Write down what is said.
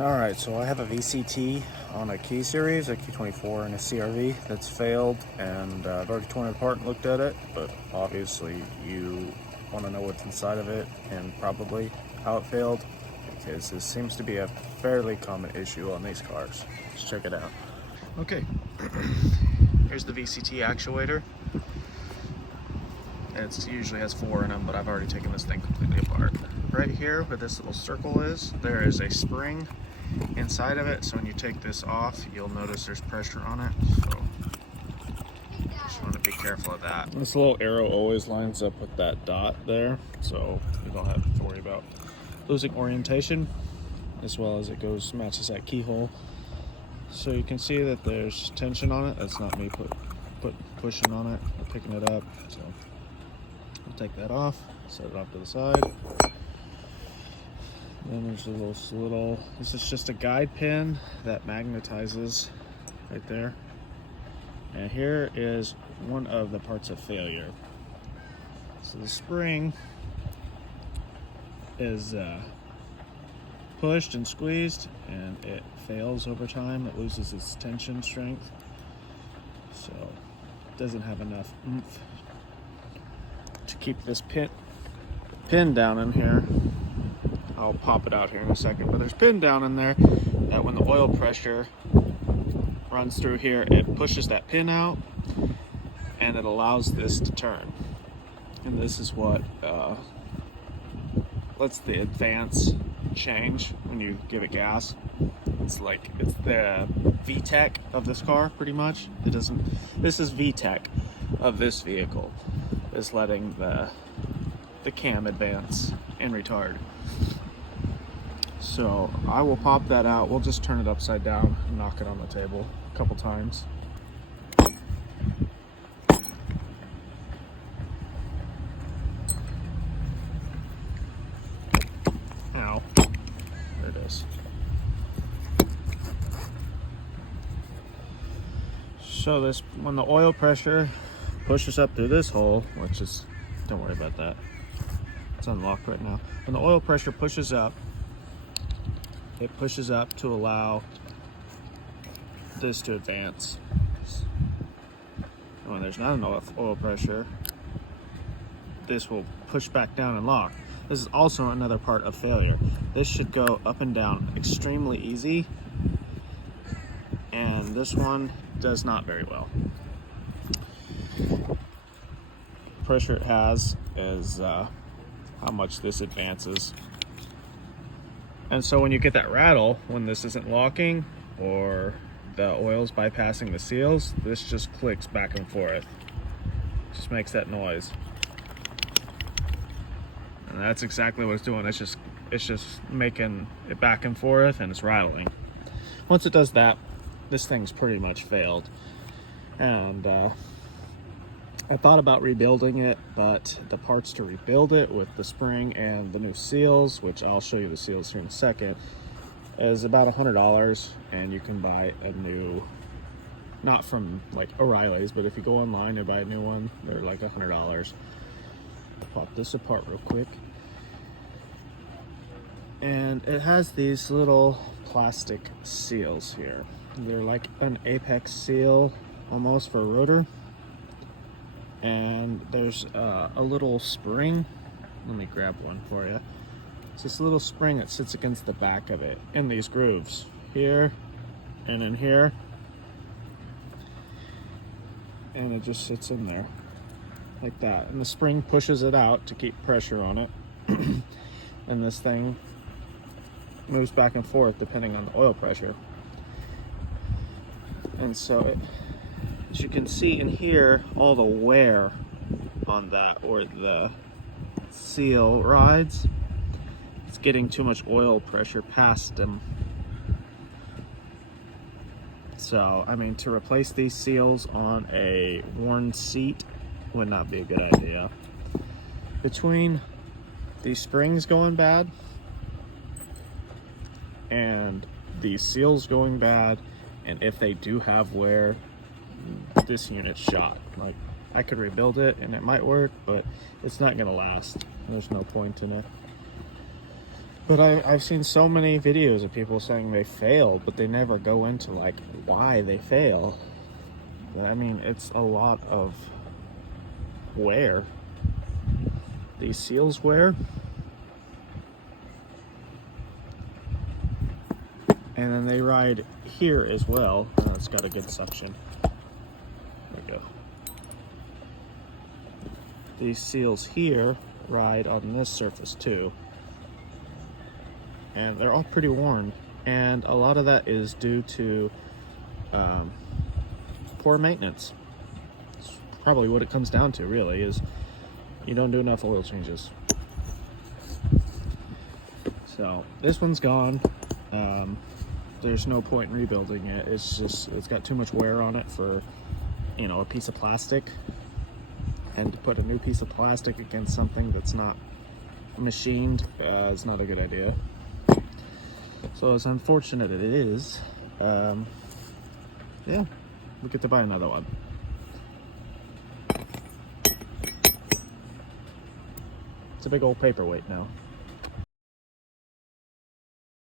Alright, so I have a VCT on a key series, a K24 and a CRV that's failed, and I've already torn it apart and looked at it, but obviously you want to know what's inside of it and probably how it failed, because this seems to be a fairly common issue on these cars. Let's check it out. Okay, here's the VCT actuator. It usually has 4 in them, but I've already taken this thing completely apart. Right here where this little circle is, there is a spring inside of it, so when you take this off, you'll notice there's pressure on it, so just want to be careful of that. This little arrow always lines up with that dot there, so you don't have to worry about losing orientation, as well as it matches that keyhole. So you can see that there's tension on it. That's not me pushing on it or picking it up, so I'll take that off, set it off to the side. Then there's this is just a guide pin that magnetizes right there. And here is one of the parts of failure. So the spring is pushed and squeezed, and it fails over time. It loses its tension strength. So it doesn't have enough oomph to keep this pin down in here. I'll pop it out here in a second, but there's pin down in there that when the oil pressure runs through here, it pushes that pin out and it allows this to turn. And this is what lets the advance change when you give it gas. It's the VTEC of this car, pretty much. This is VTEC of this vehicle, is letting the cam advance in retard. So I will pop that out. We'll just turn it upside down and knock it on the table a couple times. Ow. There it is. So when the oil pressure pushes up through this hole, which is, don't worry about that. It's unlocked right now. When the oil pressure pushes up, it pushes up to allow this to advance. And when there's not enough oil pressure, this will push back down and lock. This is also another part of failure. This should go up and down extremely easy, and this one does not very well. The pressure it has is how much this advances. And so when you get that rattle, when this isn't locking or the oil's bypassing the seals, this just clicks back and forth. Just makes that noise. And that's exactly what it's doing. It's just making it back and forth, and it's rattling. Once it does that, this thing's pretty much failed. And I thought about rebuilding it, but the parts to rebuild it with the spring and the new seals, which I'll show you the seals here in a second, is about $100, and you can buy a new, not from like O'Reilly's, but if you go online and buy a new one, they're like $100. Pop this apart real quick. And it has these little plastic seals here. They're like an apex seal almost for a rotor. And there's a little spring. Let me grab one for you. It's this little spring that sits against the back of it in these grooves here and in here, and it just sits in there like that, and the spring pushes it out to keep pressure on it. And this thing moves back and forth depending on the oil pressure. And so as you can see in here, all the wear on that, or the seal rides, it's getting too much oil pressure past them. So, I mean, to replace these seals on a worn seat would not be a good idea. Between these springs going bad and these seals going bad, and if they do have wear, this unit's shot. Like, I could rebuild it and it might work, but it's not gonna last. There's no point in it. But I've seen so many videos of people saying they failed, but they never go into like why they fail. I mean, it's a lot of wear. These seals wear. And then they ride here as well. Oh, it's got a good suction. There we go. These seals here ride on this surface too. And they're all pretty worn. And a lot of that is due to poor maintenance. It's probably what it comes down to, really, is you don't do enough oil changes. So this one's gone. There's no point in rebuilding it. It's just, it's got too much wear on it for, you know, a piece of plastic. And to put a new piece of plastic against something that's not machined is not a good idea. So as unfortunate it is, yeah, we get to buy another one. It's a big old paperweight now.